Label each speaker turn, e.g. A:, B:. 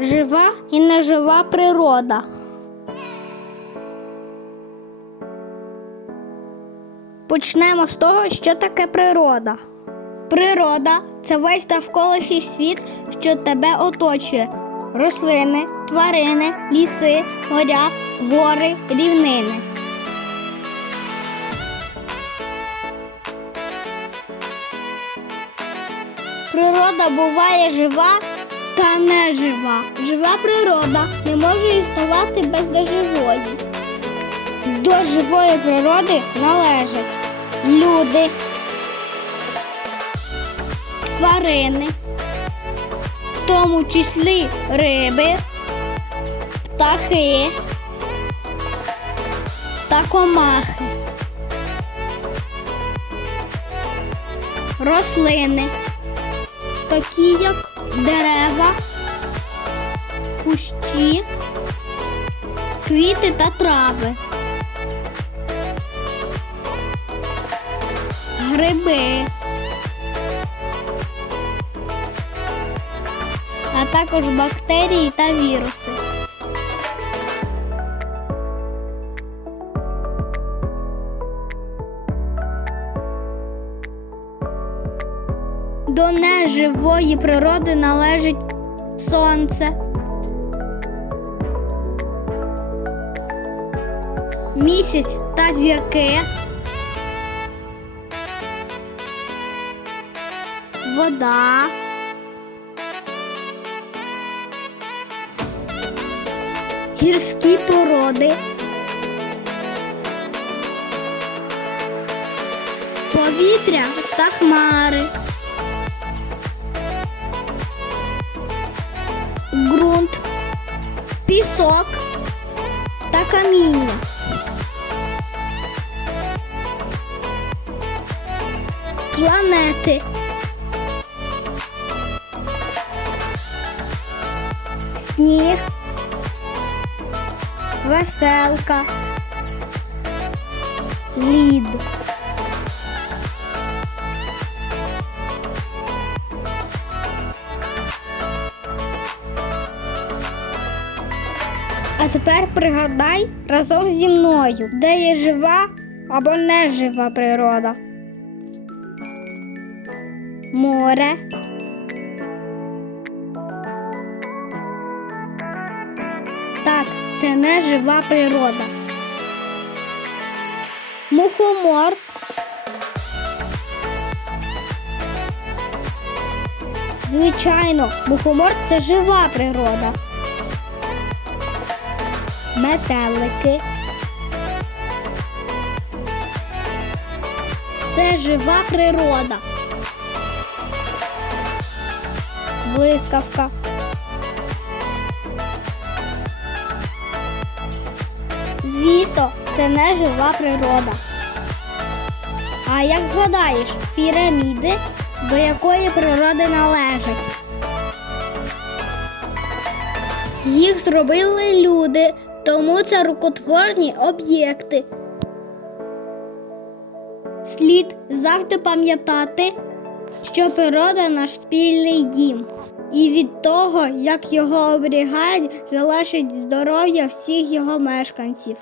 A: жива і нежива природа. Почнемо з того, що таке природа. Природа це весь навколишній світ, що тебе оточує. Рослини, тварини, ліси, моря, гори, рівнини. Природа буває жива та нежива. Жива природа не може існувати без неживої. До живої природи належать люди, тварини, в тому числі риби, птахи та комахи, рослини, такі як дерева, кущі, квіти та трави. гриби, а також бактерії та віруси. До неживої природи належить сонце, місяць та зірки. вода. Гірські породи. Повітря та хмари. Пісок та каміння. Планети. сніг, веселка, лід. А тепер пригадай разом зі мною, де є жива або нежива природа. Море. Так, це не жива природа. Мухомор. Звичайно, мухомор це жива природа. Метелики. Це жива природа. Блискавка. Звісно, це не жива природа. А як згадаєш, піраміди до якої природи належать? Їх зробили люди, тому це рукотворні об'єкти. Слід завжди пам'ятати, що природа наш спільний дім. І від того, як його оберігають, залежить здоров'я всіх його мешканців.